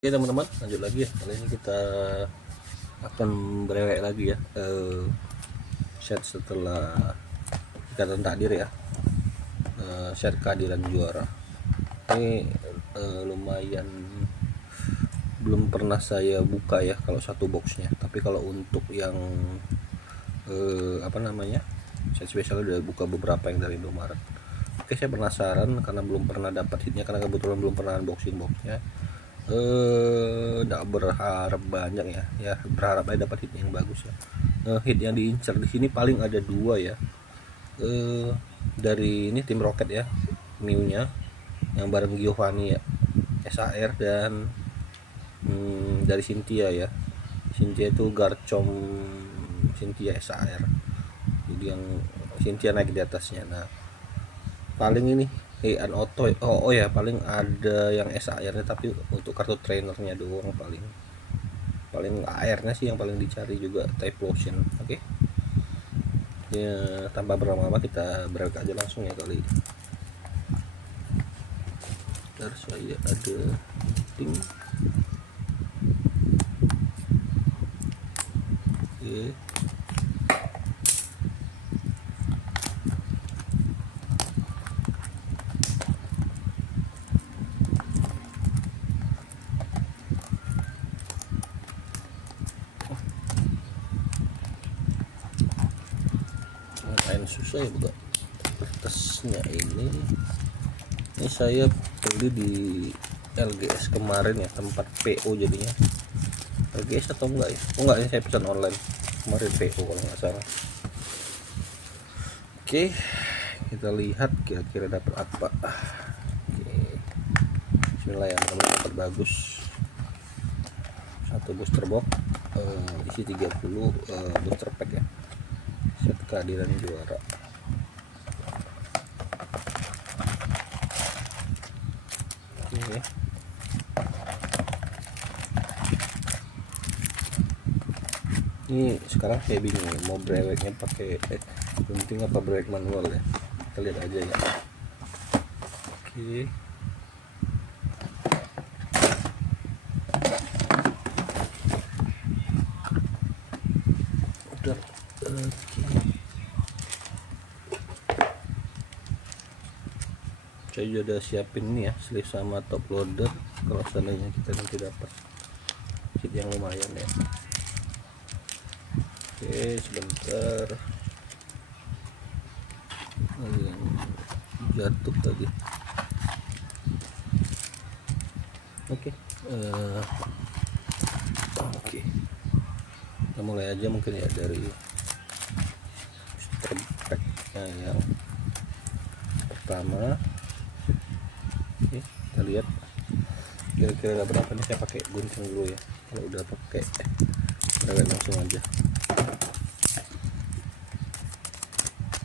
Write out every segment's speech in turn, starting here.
Oke teman-teman, lanjut lagi ya. Kali ini kita akan berewek lagi ya, set setelah ikatan takdir ya, set kehadiran juara. Ini lumayan belum pernah saya buka ya kalau satu boxnya, tapi kalau untuk yang set spesial udah buka beberapa yang dari Indomaret. Oke, saya penasaran karena belum pernah dapat hitnya, karena kebetulan belum pernah unboxing boxnya. Nggak berharap banyak ya, berharap aja dapat hit yang bagus ya. Hit yang diincar di sini paling ada dua ya, dari ini tim Rocket ya, Miu-nya yang bareng Giovanni ya, SAR, dan dari Cynthia ya. Cynthia itu Garchomp Cynthia SAR, jadi yang Cynthia naik di atasnya. Nah paling ini auto ya, paling ada yang SAR nya, tapi untuk kartu trainernya doang. Paling AR nya sih yang paling dicari, juga type lotion. Oke, ya tanpa berlama-lama kita berangkat aja langsung ya kali. Ntar saya ada meeting. Oke, susah ya buka kertasnya ini saya beli di LGS kemarin ya, tempat PO jadinya. LGS atau enggak ya? Enggak, ini saya pesan online kemarin, PO kalau nggak salah. Oke, kita lihat kira-kira dapat apa. Oke, bismillahirrahmanirrahim. Dapat bagus, satu booster box, isi 30 booster pack ya, set kehadiran juara. Oke, ini sekarang saya bingung mau breweknya pakai gunting apa brewek manual ya, kita lihat aja ya. Oke, udah. Saya juga udah siapin ini ya, sleeve sama top loader kalau seandainya kita nanti dapat sheet yang lumayan ya. Oke, sebentar, yang jatuh tadi. Oke, kita mulai aja mungkin ya dari booster packnya yang pertama. Oke, kita lihat kira-kira berapa nih. Saya pakai gunting dulu ya, kalau udah pakai brewek langsung aja.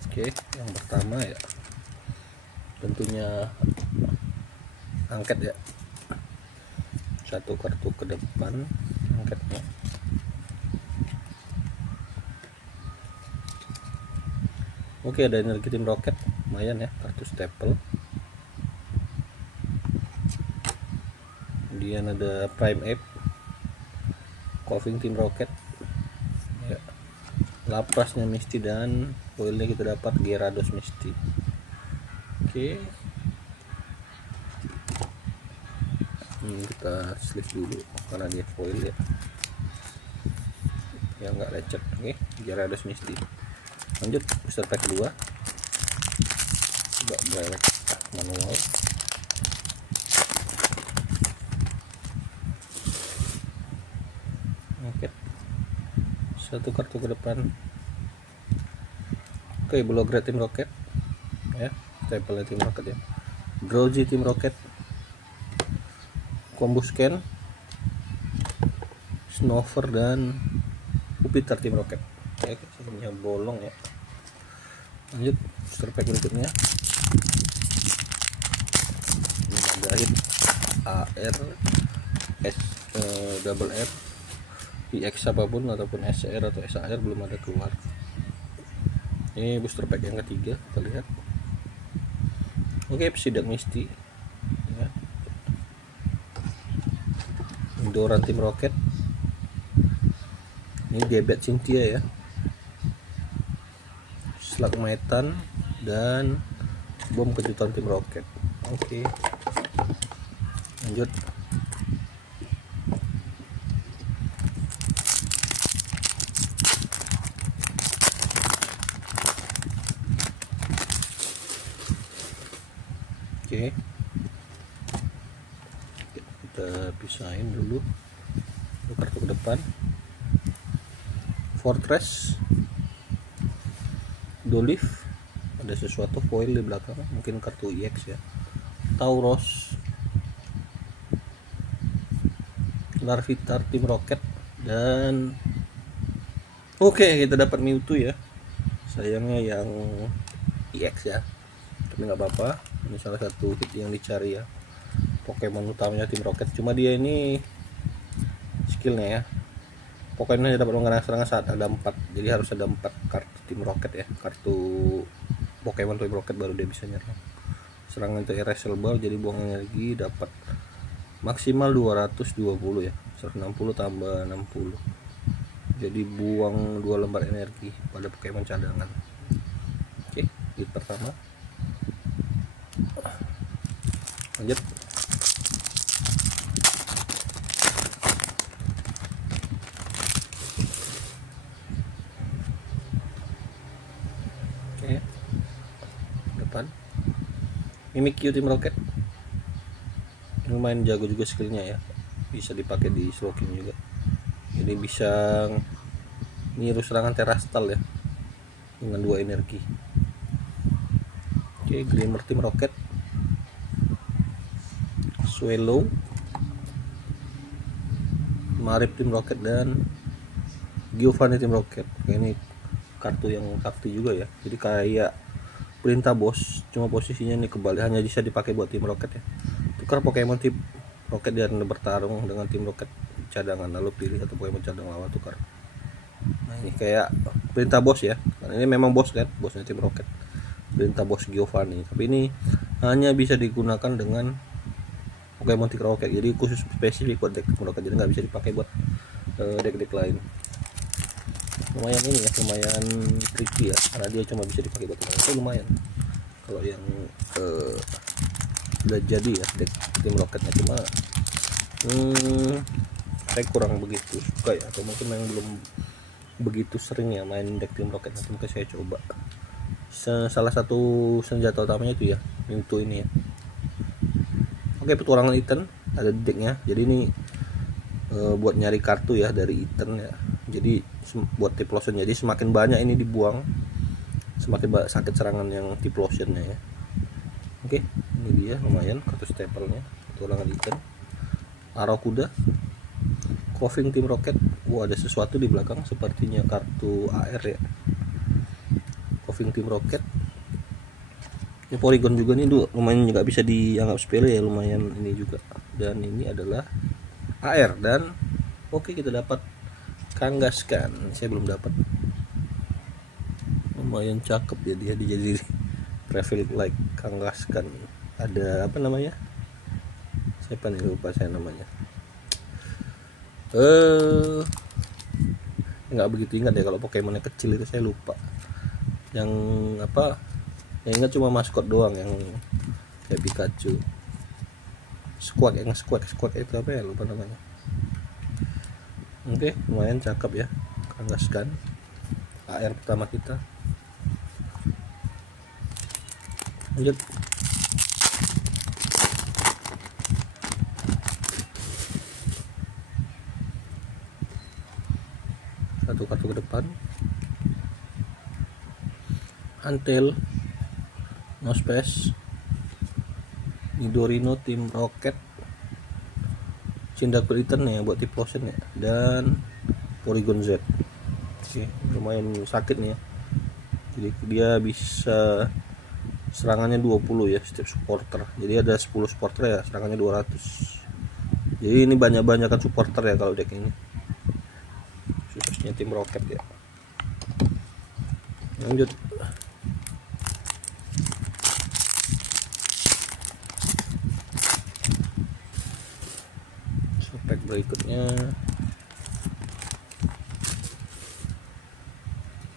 Oke, yang pertama ya tentunya angket ya, satu kartu ke depan angketnya. Oke, ada energi tim Rocket, lumayan ya, kartu staple. Kemudian ada Prime Ape, Coughing tim Rocket ya, Laprasnya Misty, dan foilnya kita dapat Gyarados Misty. Oke, kita sleeve dulu karena dia foil ya nggak lecet. Oke, Gyarados Misty. Lanjut booster pack kedua, coba brewek manual. Oke, satu kartu ke depan. Oke, Blogret tim Rocket ya, staple tim Rocket ya, Drowsy tim Rocket, Combusken, Snover, dan Jupiter tim Rocket. Oke, sininya bolong ya. Lanjut booster pack berikutnya, ini ada hit AR, double R, IX apapun ataupun SR atau SAR belum ada keluar. Ini booster pack yang ketiga, kita lihat. Oke, Psyduck Misty ya. Doran tim Rocket. Ini Gebet Cynthia ya, Slugmaitan, dan bom kejutan tim Rocket. Oke, lanjut. Oke, kita pisahin dulu kartu ke depan. Fortress, Dolph, ada sesuatu foil di belakang, mungkin kartu EX ya. Tauros, Larvitar tim Rocket, dan oke, kita dapat Mewtwo ya. Sayangnya yang EX ya, tapi nggak apa-apa. Ini salah satu hit yang dicari ya, Pokemon utamanya tim Rocket. Cuma dia ini skillnya ya, pokoknya dapat mengenang serangan saat ada 4, jadi harus ada 4 kartu tim Rocket ya, kartu Pokemon tim Rocket baru dia bisa nyerang. Serangan itu irreversible, jadi buang energi dapat maksimal 220 ya, 160 tambah 60, jadi buang 2 lembar energi pada Pokemon cadangan. Oke, hit pertama. Lanjut. Depan Mimikyu tim Rocket, lumayan jago juga skillnya ya, bisa dipakai di Slowking juga, jadi bisa niru serangan Terastal ya dengan 2 energi. Oke, Glimmer tim Rocket, Swallow, Marip tim Rocket, dan Giovanni tim Rocket. Ini kartu yang sakti juga ya, jadi kayak perintah bos, cuma posisinya ini kebalik, hanya bisa dipakai buat tim Rocket ya. Tukar Pokemon tim Rocket dan bertarung dengan tim Rocket cadangan, lalu pilih satu Pokemon cadangan lawan, tukar. Nah, ini kayak perintah bos ya, karena ini memang bos kan, bosnya tim Rocket, perintah bos Giovanni. Tapi ini hanya bisa digunakan dengan Pokemon tim Rocket, jadi khusus spesifik buat deck tim Rocket, jadi nggak bisa dipakai buat deck-deck lain. Lumayan ini ya, lumayan tricky ya, karena dia cuma bisa dipakai buat itu. Lumayan kalau yang udah jadi ya deck tim Rocketnya, cuma saya kurang begitu suka ya, atau mungkin memang belum begitu sering ya main deck tim Rocket. Nanti mungkin saya coba. Salah satu senjata utamanya itu ya Mewtwo ini ya. Oke, petualangan Ethan ada di decknya, jadi ini buat nyari kartu ya dari Ethan ya, jadi buat Typhlosion. Jadi semakin banyak ini dibuang, semakin sakit serangan yang Typhlosionnya ya. Oke, ini dia lumayan kartu stapelnya, petualangan Ethan. Arrokuda, Koffing tim Rocket. Wah, ada sesuatu di belakang, sepertinya kartu AR ya, Koffing tim Rocket. Ini Porygon juga nih, lumayan juga bisa dianggap sepele ya, lumayan ini juga. Dan ini adalah AR, dan oke, kita dapat Kangaskhan. Saya belum dapat. Lumayan cakep ya dia jadi reveal like Kangaskhan. Ada apa namanya? Siapa nih, lupa saya namanya. Nggak begitu ingat ya kalau Pokemonnya kecil itu, saya lupa. Yang apa? Yang ingat cuma maskot doang yang kayak Pikachu. Squawk itu apa ya, lupa namanya. Oke, lumayan cakep ya Kangaskhan, AR pertama kita. Lanjut. Satu kartu ke depan. Antel, Nosepass, Nidorino tim Rocket, Cyndaquil Ethan ya buat Typhlosion ya, dan Porygon Z. Oke, lumayan sakit nih ya, jadi dia bisa serangannya 20 ya setiap supporter, jadi ada 10 supporter ya, serangannya 200. Jadi ini banyak-banyakan supporter ya kalau deck ini, khususnya tim Rocket ya. Lanjut. Berikutnya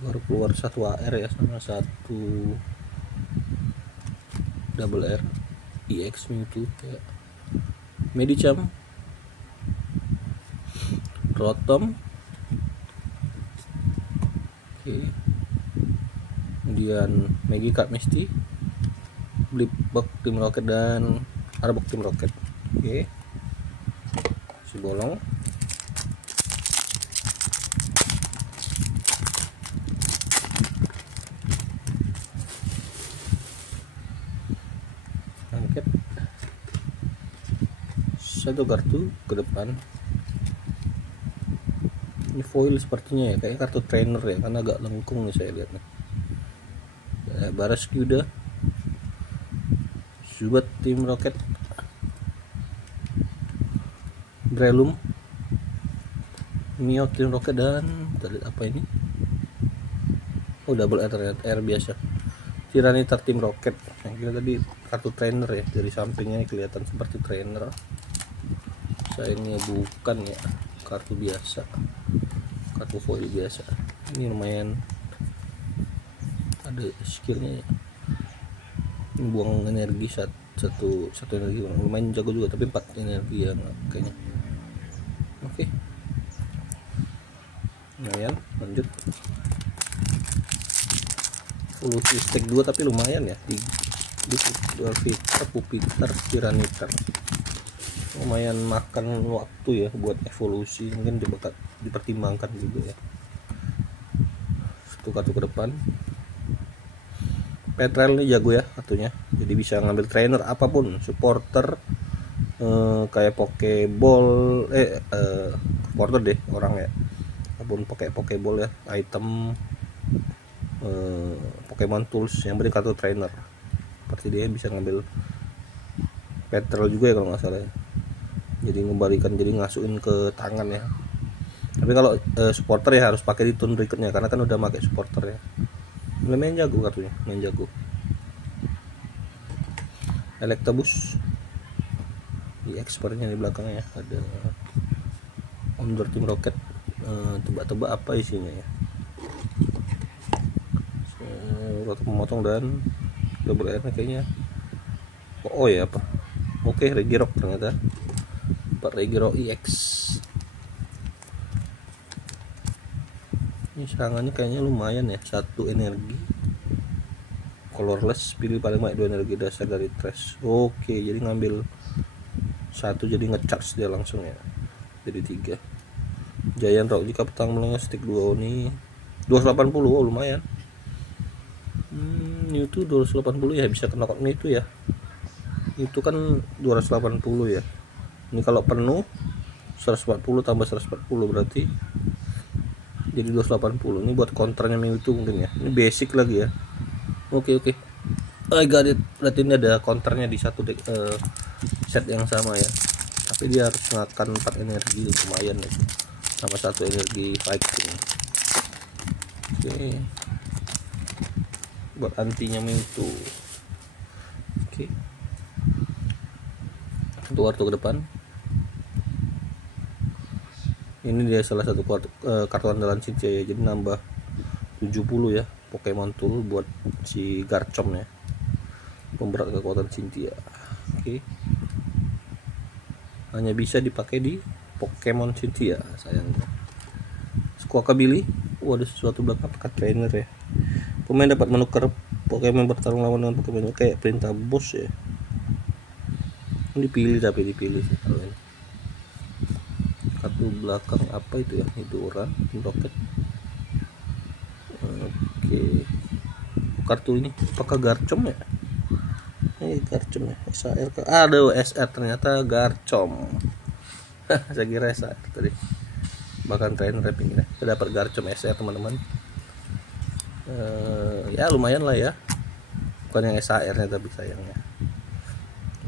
baru keluar satu AR ya, sama satu double R EX Mewtwo ya. Medicham, Rotom, oke. Kemudian Magikarp Misty, Blipbug Team Rocket, dan Arbok Team Rocket. Oke. Si bolong. Angkat satu kartu ke depan. Ini foil sepertinya ya, kayak kartu trainer ya, karena agak lengkung nih saya lihat nih. Barraskewda, Zubat Team Rocket, Breloom, Mio Team Rocket, dan kita lihat apa ini. Oh, double R ternyata, R biasa. Tyranitar Team Rocket. Yang kira tadi kartu trainer ya, dari sampingnya kelihatan seperti trainer. Sayangnya bukan ya, kartu biasa, kartu foil biasa. Ini lumayan ada skillnya ya. Ini buang energi satu energi, lumayan jago juga, tapi 4 energi yang kayaknya. Oke. Lumayan, lanjut. Evolusi stack 2 tapi lumayan ya, di Pupitar, Tyranitar. Lumayan makan waktu ya buat evolusi, mungkin coba dipertimbangkan juga ya. Satu kartu ke depan. Petrel ini jago ya kartunya, jadi bisa ngambil trainer apapun, supporter, kayak Pokeball, supporter deh orang ya, apapun pakai Pokeball ya, item, Pokemon tools, yang penting kartu trainer. Seperti dia bisa ngambil Petrel juga ya kalau nggak salah ya. Jadi ngembalikan, jadi ngasuhin ke tangan ya. Tapi kalau supporter ya harus pakai di turn berikutnya, karena kan udah pakai supporter ya. Main jago kartunya, main jago. Electabuzz, di expertnya di belakangnya ya, ada Ondor Team Rocket. Tebak-tebak apa isinya ya. Rotom memotong dan double R kayaknya. Oh ya apa? Oke, Regirock ternyata. Pak Regirock EX. Ini serangannya kayaknya lumayan ya, 1 energi, colorless, pilih paling banyak 2 energi dasar dari trash. Oke, jadi ngambil 1, jadi ngecharge dia langsung ya, jadi 3. Giant Rock, jika petang melengah stick 2 ini 280. Oh lumayan. Itu 280 ya, bisa kena knock itu ya. Itu kan 280 ya. Ini kalau penuh 140 tambah 140 berarti jadi 280. Ini buat counternya Mewtwo mungkin ya. Ini basic lagi ya. Oke. I got it. Berarti ini ada counternya di satu set yang sama ya. Tapi dia harus makan 4 energi, lumayan ya. Sama 1 energi fighting. Oke. Buat antinya Mewtwo. Oke. Satu kartu ke depan. Ini dia salah satu kartu andalan Cynthia ya, jadi nambah 70 ya Pokemon tool buat si Garchomp ya, pemberat kekuatan Cynthia. Oke. Hanya bisa dipakai di Pokemon Cynthia sayangnya. Squawkabilly, ada sesuatu belakang pakai trainer ya. Pemain dapat menukar Pokemon bertarung lawan dengan Pokemon kayak perintah bos ya. Ini dipilih sih kalau ini. Kartu belakang apa itu ya, Hiduran Team Rocket. Oke. Kartu ini apakah Garchomp ya? Garchomp ya, SR. Aduh, SR ternyata Garchomp. Saya kira SR tadi. Bahkan trainer wrapping ya. Kita dapat Garchomp SR teman-teman. Ya lumayan lah ya. Bukan yang SR nya tapi sayangnya.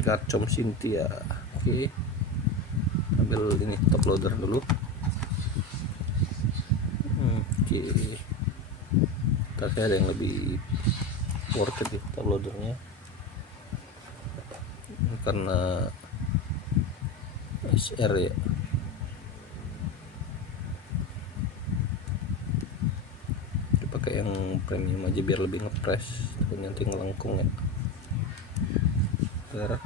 Garchomp Cynthia. Oke. Ambil ini top loader dulu. Oke. Tapi ada yang lebih worth it ya, top loadernya. Karena SR ya. pakai yang premium aja biar lebih ngepres, nanti ngelengkung ya. Bentar.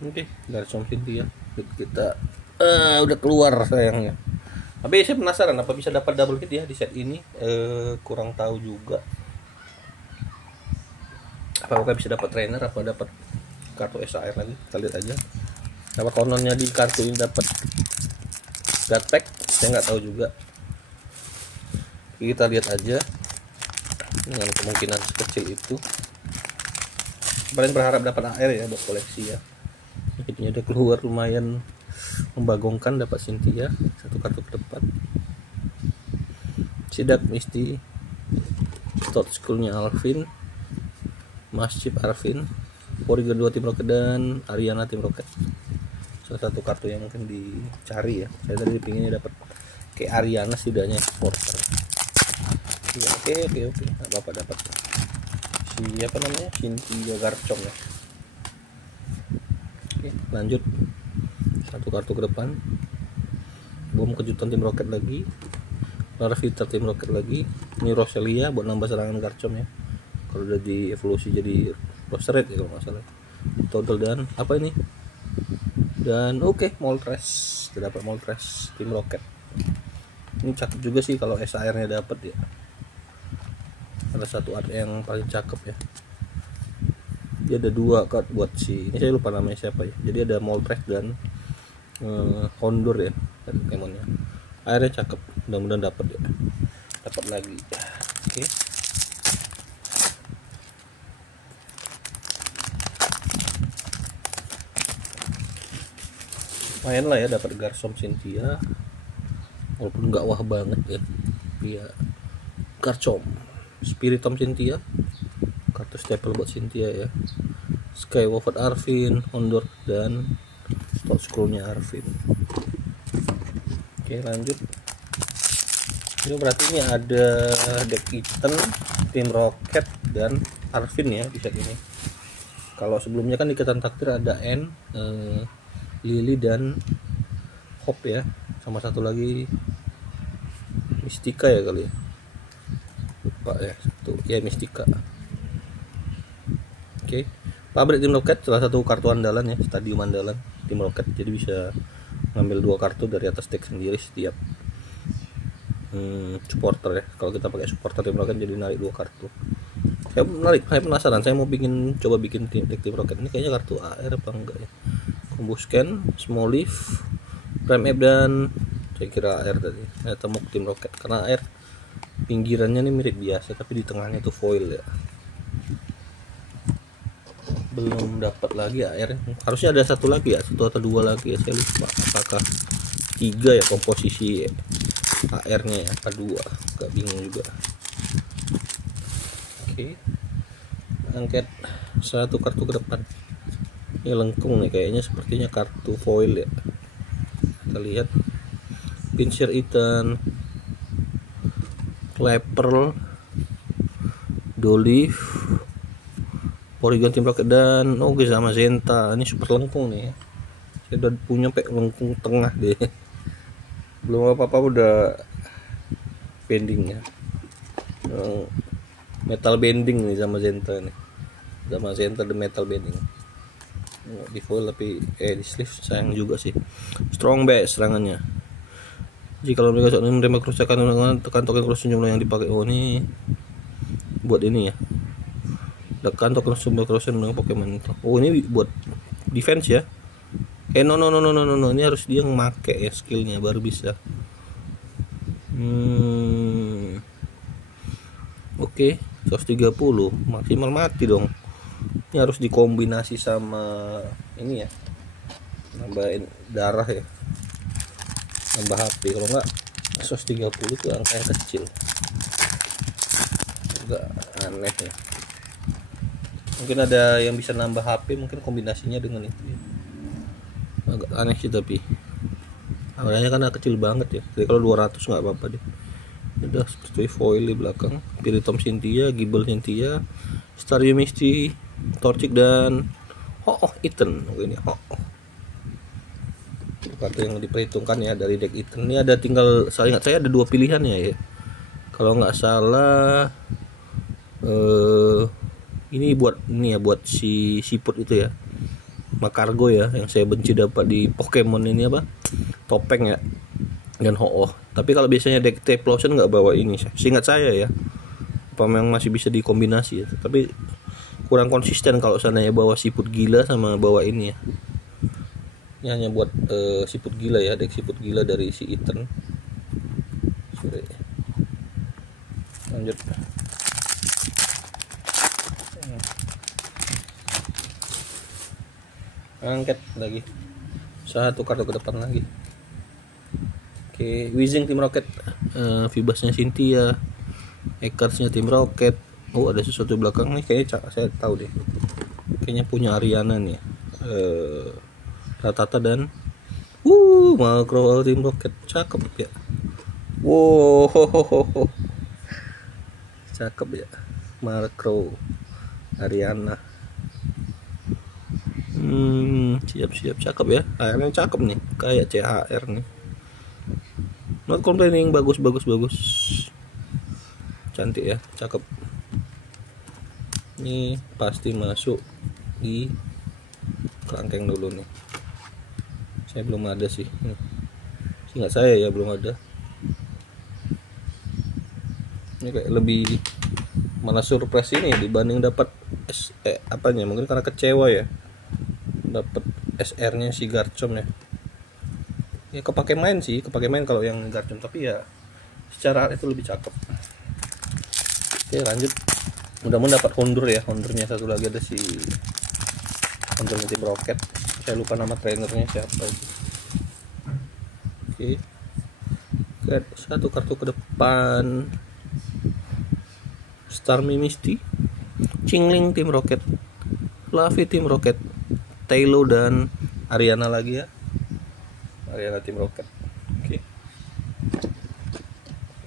Oke, Garchomp Cynthia kita udah keluar sayangnya. Tapi saya penasaran apa bisa dapat double hit ya di set ini. Kurang tahu juga. Apakah bisa dapat trainer, apa dapat kartu SAR lagi? Kita lihat aja. Apa kononnya di kartu ini dapat God Pack? Saya nggak tahu juga. Kita lihat aja dengan kemungkinan sekecil itu. Paling berharap dapat AR ya buat koleksi ya. Ini udah keluar lumayan membagongkan, dapat Cynthia satu kartu ke depan. Sidak Misty, Tot Schoolnya Alvin, Masjid Arvin, Porygon 2 Team Rocket dan Ariana Team Rocket. Salah satu kartu yang mungkin dicari ya. Saya tadi pinginnya dapat kayak Ariana setidaknya supporter. Oke. Bapak dapat siapa namanya? Cynthia Garchomp ya. Oke, lanjut. Satu kartu ke depan. Bom kejutan Tim Rocket lagi. Larvitar Tim Rocket lagi. Ini Roselia buat nambah serangan Garchomp ya. Kalau udah dievolusi jadi Roserade ya kalau nggak salah. Total dan apa ini? Dan oke, Moltres. Kita dapat Moltres Tim Rocket. Ini cakep juga sih kalau SAR-nya dapat ya. Ada satu art yang paling cakep ya. Dia ada dua card buat ini saya lupa namanya siapa ya. Jadi ada Moltres dan Condor ya Pokemonnya. Airnya cakep, mudah-mudahan dapat ya. Dapat lagi. Oke. Lumayan lah ya dapat Garchomp Cynthia. Walaupun nggak wah banget ya. Iya. Garchomp, Spiritomb Cynthia. Kartu staple buat Cynthia ya. Skywolf Arvin, Condor dan Tot Scrollnya Arvin. Oke, lanjut. Ini berarti ini ada deck Iten, Team Rocket dan Arvin ya di set ini. Kalau sebelumnya kan di Ikatan Takdir ada N, Lily dan Hope ya, sama satu lagi Mystica ya kali ya. Lupa ya, satu ya Mystica. Oke. Pabrik Tim Rocket salah satu kartu andalan ya, stadium andalan Tim Rocket. Jadi bisa ngambil dua kartu dari atas deck sendiri setiap supporter ya. Kalau kita pakai supporter Tim Rocket jadi narik dua kartu. Saya penasaran, saya mau coba bikin deck Tim Rocket. Ini kayaknya kartu AR apa enggak ya? Combusken, Small Leaf, Prime Ape dan saya kira AR tadi. Saya temuk Tim Rocket karena AR pinggirannya ini mirip biasa tapi di tengahnya itu foil ya. Belum dapat lagi AR. Harusnya ada satu lagi ya, satu atau dua lagi ya, saya lupa apakah tiga ya komposisi AR-nya ya, apa dua, agak bingung juga. Oke. Angkat satu kartu ke depan. Ini lengkung nih kayaknya, sepertinya kartu foil ya. Kita lihat. Pinsir Iten, Clapperl, Dolly, Porygon Team Rocket dan oke sama Zenta. Ini super lengkung nih. Saya udah punya pack lengkung tengah deh. Belum apa-apa udah bending ya. Metal bending nih sama Zenta nih. Sama Zenta the metal bending. Di foil tapi di sleeve sayang juga sih. Strong base serangannya. Jika kalau mereka saat ini menerima kerusakan, tekan token cross jumlah yang dipakai. Oh ini buat ini ya. Tekan token sumber kerusakan dengan Pokemon itu. Oh ini buat defense ya. No. Ini harus dia yang make ya skillnya baru bisa. Oke, 130 maksimal mati dong. Ini harus dikombinasi sama ini ya, nambahin darah ya, nambah HP. Kalau enggak 130 itu angka yang kecil, agak aneh ya. Mungkin ada yang bisa nambah HP, mungkin kombinasinya dengan itu ya. Agak aneh sih tapi angkanya kan kecil banget ya. Jadi kalau 200 nggak apa-apa deh. Udah seperti foil di belakang. Spiritomb Cynthia, Gible Cynthia, Staryu Misty, Torchic dan Iten. Ini kartu yang diperhitungkan ya dari deck Etern. Ini ada tinggal, saya ingat saya ada 2 pilihan ya. Kalau nggak salah ini buat si siput itu ya, Makargo ya, yang saya benci dapat di Pokemon ini apa, topeng ya, dan Ho-Oh. Tapi kalau biasanya deck Typhlosion nggak bawa ini, seingat saya ya. Apa memang masih bisa dikombinasi ya, tapi kurang konsisten kalau seandainya bawa siput gila sama bawa ini ya. Ini hanya buat siput gila ya, deck siput gila dari si Etern. Lanjut. Angkat lagi. Satu kartu ke depan lagi. Oke, Weezing Team Rocket. Vibasnya Cynthia. Eckhart-nya Team Rocket. Oh, ada sesuatu di belakang nih, kayaknya saya tahu deh. Kayaknya punya Ariana nih. Rattata dan Makro Team Rocket. Cakep ya. Wow. Cakep ya. Makro Ariana. Siap cakep ya. Akhirnya cakep nih, kayak CHR nih. Not complaining, bagus. Cantik ya, cakep. Ini pasti masuk di kerangkeng dulu nih. Saya belum ada sih. Ingat saya ya belum ada. Ini kayak lebih malah surprise ini dibanding dapat apanya, mungkin karena kecewa ya. Dapat SR-nya si Garchomp ya. Ya kepake main kalau yang Garchomp, tapi ya secara itu lebih cakep. Oke, lanjut. Mudah-mudahan dapat Hondur ya. Hondurnya satu lagi ada si Hondurnya Team Rocket. Saya lupa nama trainernya siapa itu. Oke. Satu kartu ke depan. Starmie Misty, Chingling Team Rocket, Fluffy Team Rocket, Tailo dan Ariana lagi ya. Ariana Team Rocket. Oke.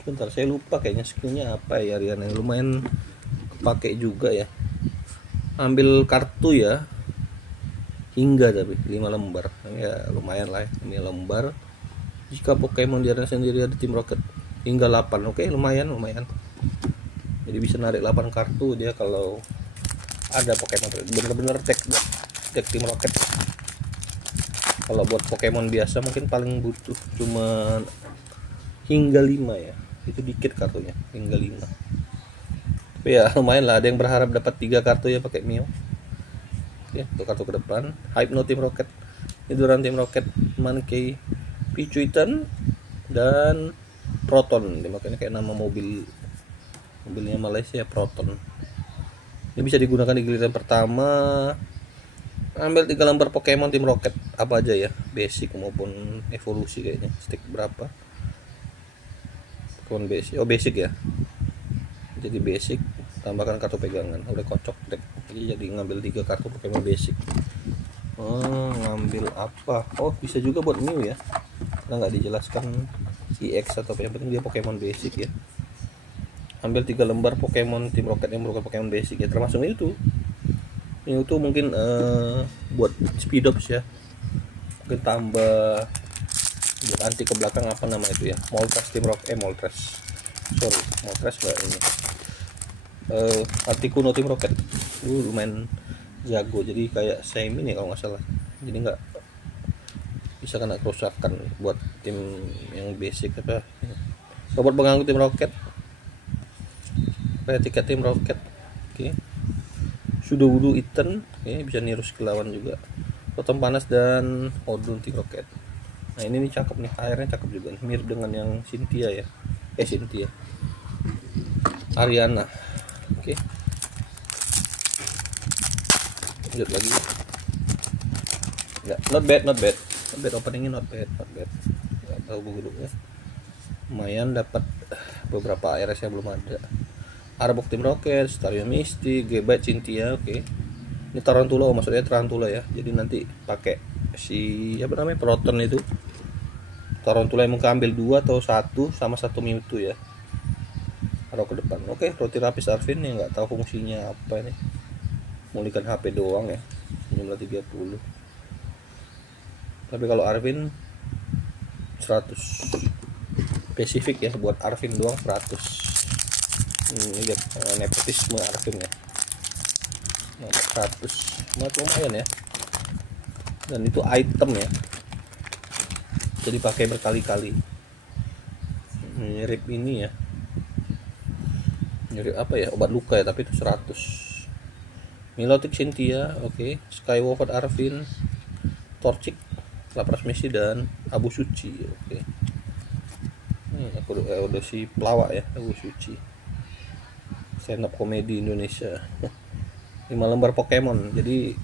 Bentar, saya lupa kayaknya skillnya apa ya Ariana. Lumayan kepake juga ya. Ambil kartu ya. Hingga tapi 5 lembar. Ya lumayan lah ya. 5 lembar. Jika Pokemon di arena sendiri ada Team Rocket hingga 8. Oke, lumayan. Jadi bisa narik 8 kartu dia kalau ada Pokemon. Bener-bener deck Team Rocket. Kalau buat Pokemon biasa mungkin paling butuh cuma hingga 5 ya. Itu dikit kartunya, hingga 5. Tapi ya lumayan lah, ada yang berharap dapat 3 kartu ya pakai Mew. Oke, untuk kartu ke depan. Hypno Team Rocket, Nidoran Team Rocket, Mankey, Pidgeotto dan Proton. Dia makanya kayak nama mobilnya Malaysia, Proton. Ini bisa digunakan di giliran pertama. Ambil 3 lembar Pokemon Team Rocket apa aja ya, basic maupun evolusi kayaknya. Stick berapa? Pokemon basic. Oh, basic ya. Jadi basic, tambahkan kartu pegangan. Udah kocok deck. Jadi ngambil 3 kartu Pokemon basic. Oh, ngambil apa? Oh, bisa juga buat Mew ya. Karena nggak dijelaskan EX atau apa, yang penting dia Pokemon basic ya. Ambil 3 lembar Pokemon Team Rocket yang merupakan Pokemon basic ya, termasuk Mewtwo mungkin buat speed ups ya, mungkin tambah buat anti ke belakang, apa nama itu ya, Moltres Team Rocket, Moltres nggak ini, Articuno Team Rocket lumayan jago, jadi kayak semi nih kalau nggak salah, jadi nggak bisa kena kerusakan buat tim yang basic. Apa robot pengganggu Team Rocket, tiket Team Rocket. Oke. Sudowoodo Etern, bisa niru skill lawan juga. Totem panas dan Houndoom Team Rocket. Nah, ini nih cakep nih, airnya cakep juga nih, mirip dengan yang Cynthia ya. Cynthia. Ariana. Oke. Lanjut lagi. Ya, not bad. Openingnya not bad. Enggak tahu ya. Lumayan dapat beberapa ARS yang belum ada. Arbok Team Rocket, Starmie Misty, Gebite, Cynthia. Oke. Ini Tarantula, maksudnya Tarantula ya. Jadi nanti pakai si apa namanya, Proton itu. Tarantula yang mungkin ambil 2 atau 1 sama 1 Mewtwo ya. Taruh ke depan. Oke, Roti Lapis Arvin yang nggak tahu fungsinya apa ini. Mulihkan HP doang ya. 930. Tapi kalau Arvin 100 spesifik ya, buat Arvin doang 100. Ini lihat nepotisme Arvin ya, 100 lumayan ya. Dan itu item ya, jadi pakai berkali-kali. Mirip ini ya, mirip apa ya, obat luka ya, tapi itu 100. Milotic Cynthia, oke. Skywalker Arvin, Torchic, Lapras Messi, dan Abu Suci, oke. Ini aku udah si pelawak ya, Abu Suci. Stand up komedi Indonesia. 5 lembar Pokemon, jadi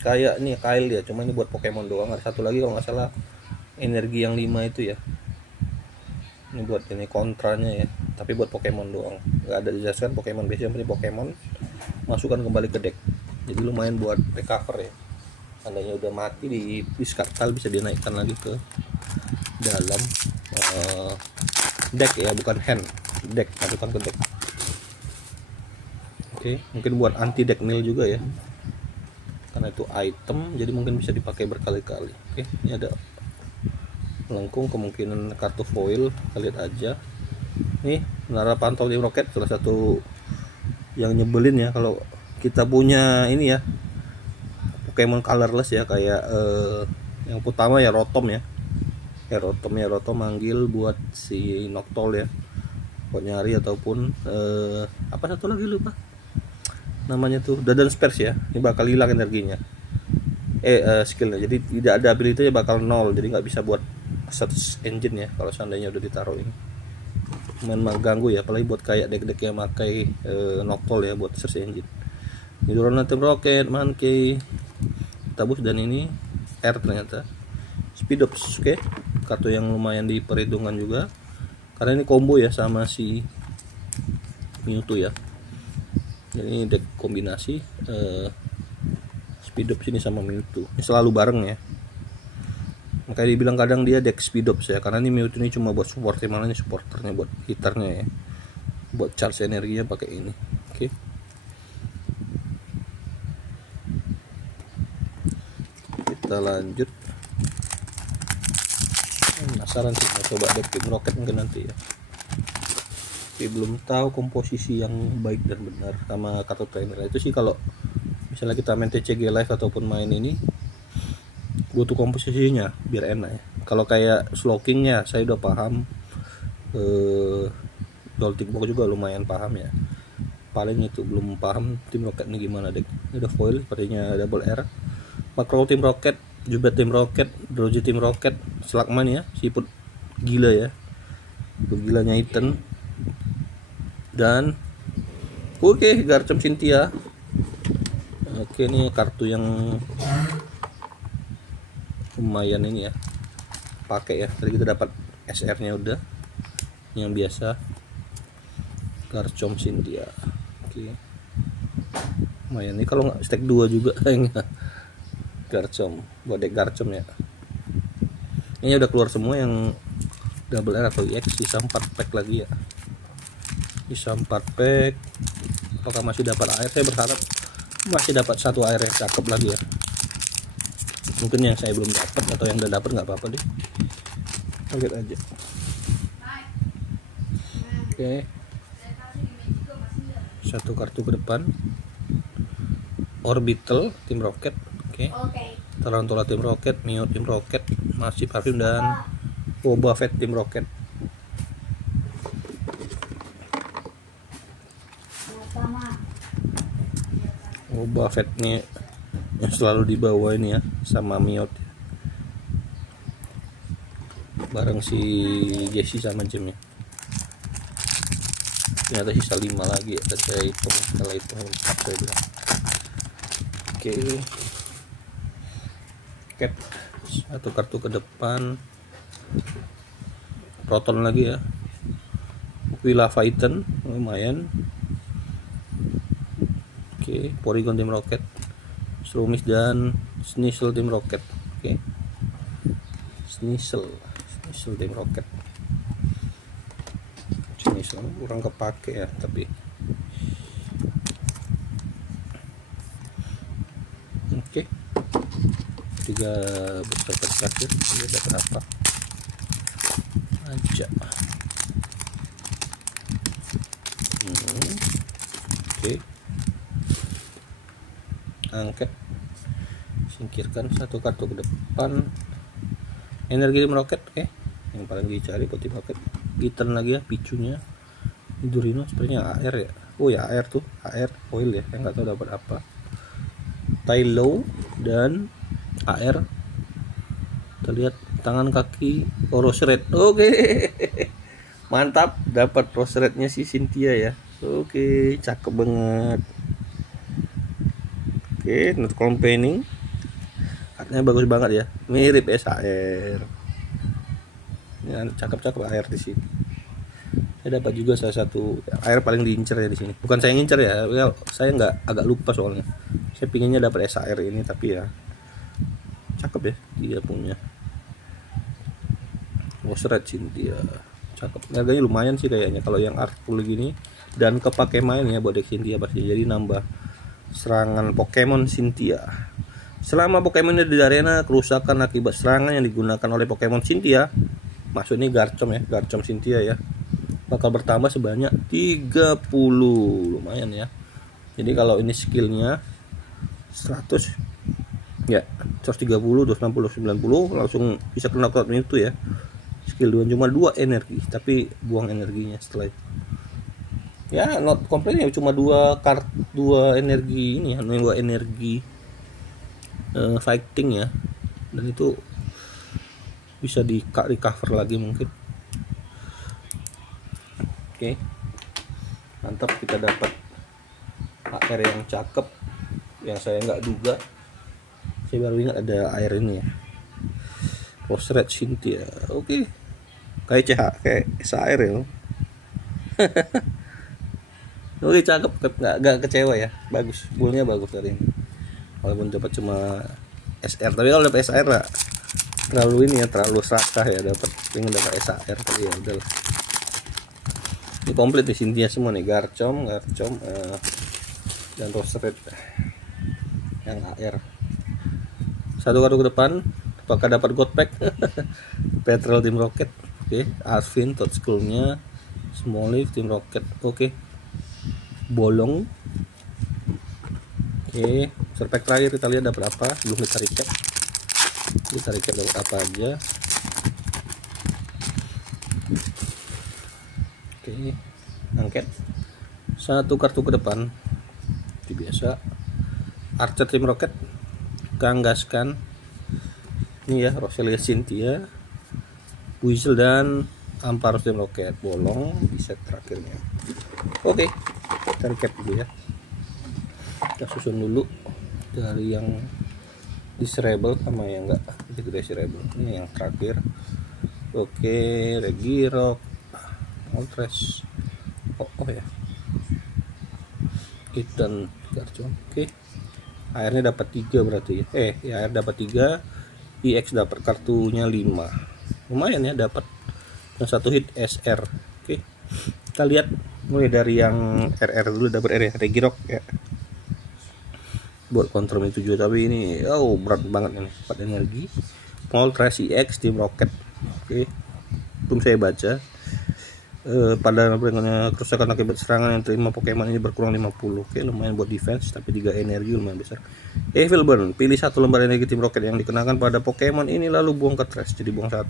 kayak ini Kyle ya, cuma ini buat Pokemon doang. Ada satu lagi kalau nggak salah energi yang 5 itu ya, ini buat ini kontranya ya, tapi buat Pokemon doang, nggak ada dijelaskan Pokemon base. Yang penting Pokemon masukkan kembali ke deck, jadi lumayan buat recover ya. Andainya udah mati di diskartal, bisa dinaikkan lagi ke dalam deck ya, bukan hand, deck, masukkan ke deck. Oke, mungkin buat anti deck nil juga ya, karena itu item, jadi mungkin bisa dipakai berkali-kali. Oke, ini ada melengkung, kemungkinan kartu foil, kita lihat aja. Nih menara pantau tim roket, salah satu yang nyebelin ya kalau kita punya ini ya, Pokemon colorless ya, kayak yang pertama ya Rotom ya, Rotom manggil buat si Noctowl ya, buat nyari, ataupun apa satu lagi lupa namanya tuh, Dadan Spurs ya, ini bakal hilang energinya, skillnya, jadi tidak ada ability-nya, bakal 0, jadi nggak bisa buat search engine ya kalau seandainya udah ditaruh ini. Mengganggu ya, apalagi buat kayak deck-deck yang pakai Noctowl ya buat search engine. Ini Durana Team Rocket, Mankey, Tabus, dan ini R ternyata Speedops. Oke, kartu yang lumayan di perhitungan juga karena ini combo ya sama si Mewtwo ya. Jadi ini deck kombinasi Speedops ini sama Mewtwo, ini selalu bareng ya. Makanya dibilang kadang dia deck Speedops ya, karena ini Mewtwo ini cuma buat support, malah ini supporternya buat hitarnya ya, buat charge energinya pakai ini. Oke. Kita lanjut. Penasaran sih, mau coba deck Team Rocket mungkin nanti ya. Tapi belum tahu komposisi yang baik dan benar sama kartu trainer itu sih. Kalau misalnya kita main TCG live ataupun main ini, butuh komposisinya biar enak ya. Kalau kayak Slowkingnya saya udah paham, Joltik Box juga lumayan paham ya. Paling itu belum paham Team Rocket ini gimana deck. Ini udah foil, sepertinya double R. Makro Team Rocket, Jubat Team Rocket, Droji Team Rocket, Slugman ya, siput gila ya, gilanya Ethan. Dan oke, Garchomp Cynthia. Oke, ini kartu yang lumayan ini ya, pakai ya. Tadi kita dapat SR nya udah, yang biasa Garchomp Cynthia. Oke, lumayan nih, kalau nggak stack 2 juga kayaknya Garchomp, buat deck Garchomp ya. Ini udah keluar semua yang double R atau EX, sisa 4 pack lagi ya, sisa 4 pack. Apakah masih dapat air? Saya berharap masih dapat satu air yang cakep lagi ya. Mungkin yang saya belum dapat, atau yang udah dapat nggak apa-apa deh, lihat aja. Oke, satu kartu ke depan, Orbital Team Rocket. Oke, Tarantula Team Rocket, Mew Team Rocket, masih Parfum, dan Boba Fett Team Rocket. Boba Fett nih yang selalu dibawa ini ya sama Mew, bareng si Jesse sama Jim ya. Ternyata sisa 5 lagi ya, dan saya hitung setelah itu saya bilang. Oke, Cat, satu kartu ke depan, Proton lagi ya, Willa Fighten lumayan. Oke, Porygon Team Rocket, Shroomish, dan Sneasel Team Rocket. Oke, Sneasel Team Rocket. Sneasel kurang kepake ya, tapi oke. 3 booster terakhir ini dapat apa aja. Oke, angkat, singkirkan satu kartu ke depan. Energi tim roket, oke, yang paling dicari buat tim roket. Return lagi ya picunya. Idurino sepertinya AR ya. Oh ya AR tuh, AR oil ya, yang nggak tahu dapat apa. Tylo dan AR. Kita lihat tangan kaki Rose Red. Oke. Mantap, dapat Rose Red-nya si Cynthia ya. Oke, cakep banget. Oke, not complaining. Artnya bagus banget ya. Mirip SAR. Ya, cakep-cakep AR di sini. Saya dapat juga salah satu AR paling diincer ya di sini. Bukan saya ngincer ya, saya nggak, agak lupa soalnya. Saya pinginnya dapat SAR ini, tapi ya cakep ya dia punya. Rose Red Cynthia, cakep. Harganya lumayan sih kayaknya kalau yang artful gini, dan kepake main ya buat deck Cynthia pasti. Jadi nambah serangan Pokemon Cynthia. Selama Pokemon di arena, kerusakan akibat serangan yang digunakan oleh Pokemon Cynthia, maksud ini Garchomp ya, Garchomp Cynthia ya, bakal bertambah sebanyak 30. Lumayan ya. Jadi kalau ini skillnya 100 ya, 130, 260, 90 langsung bisa kena crowd itu ya. Skill 2 cuma 2 energi, tapi buang energinya setelah itu. Ya not komplain ya, cuma 2 energi ini ya, 2 energi fighting ya. Dan itu bisa di recover lagi mungkin. Oke, mantap, kita dapat AR yang cakep, yang saya nggak duga. Saya baru ingat ada air ini ya, Rose Red Cynthia. Oke, kayak CH, kayak SAR ya. Oke, cakep, nggak kecewa ya, bagus, bullnya bagus hari ini. Walaupun dapat cuma SR, tapi kalau dapat SR lah terlalu ini ya, terlalu serakah ya, pengen dapat SAR, tapi ya udahlah. Ini komplit nih Cynthia semua nih, Garchomp dan Rose Red yang AR. Satu kartu ke depan, apakah dapat God Pack? Petrol Team Rocket, oke. Arvin Toad School-nya, Smoliv Team Rocket, oke. Bolong, oke. Surpack terakhir kita lihat dapat apa, belum kita recap. Kita recap dapat apa aja. Oke, angket satu kartu ke depan, seperti biasa. Archer Team Rocket, Kangaskhan, ini ya Roselia Cynthia, Weasel dan Ampharos Team Rocket. Bolong di set terakhirnya. Oke, kita recap dulu ya, kita susun dulu dari yang disable sama yang enggak disable. Ini yang terakhir. Oke, Regirock, Moltres, oh ya, Ethan Garchomp. Oke, airnya dapat 3 berarti ya. Air dapat 3, EX dapat kartunya 5. Lumayan ya, dapat yang satu hit SR. Oke, kita lihat mulai dari yang RR dulu. Dapat R ya, Regirock ya, buat kontrol itu juga, tapi ini berat banget ini, 4 energi. Moltres EX Team Rocket. Oke, belum saya baca. Pada kerusakan akibat serangan yang terima Pokemon ini berkurang 50. Oke, lumayan buat defense, tapi 3 energi lumayan besar. Evil Burn, pilih 1 lembar energi Team Rocket yang dikenakan pada Pokemon ini, lalu buang ke trash. Jadi buang 1.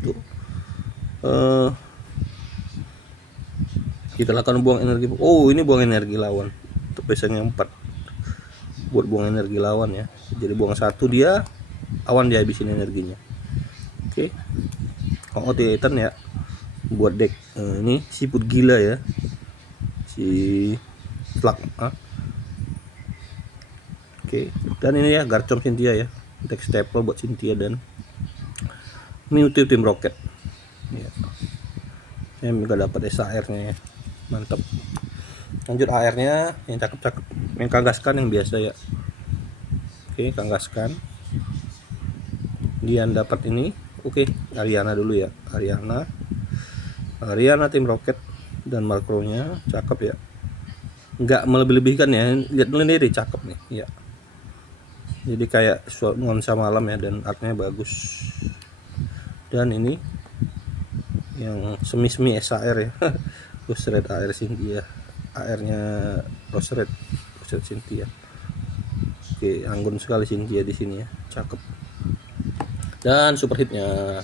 Kita akan buang energi. Ini buang energi lawan. Untuk biasanya 4 buat buang energi lawan ya. Jadi buang 1 dia, awan dia habisin energinya. Oke, Kong Titan ya, buat deck ini siput gila ya, si Flak. Oke, dan ini ya Garchomp Cynthia ya, deck staple buat Cynthia dan Mewtwo Team Rocket ya. Saya juga dapat SAR nya ya, mantap. Lanjut AR nya yang cakep-cakep, yang Kangaskhan yang biasa ya. Oke, Kangaskhan dia dapat ini. Oke, Ariana dulu ya, Ariana Team Rocket dan makronya cakep ya, nggak melebih-lebihkan ya, lihat dulu nih, cakep nih ya. jadi kayak nuansa malam ya, dan artnya bagus. Dan ini yang semi SAR ya. Rose Red AR Cynthia, AR nya Rose Red Cynthia. Oke, anggun sekali Cynthia di sini ya, cakep. Dan superhitnya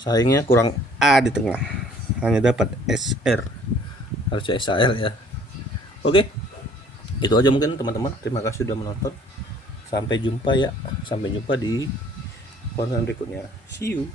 sayangnya kurang A di tengah, hanya dapat SR, harusnya SAR ya. Oke, itu aja mungkin teman-teman. Terima kasih sudah menonton. Sampai jumpa ya, sampai jumpa di konten berikutnya. See you.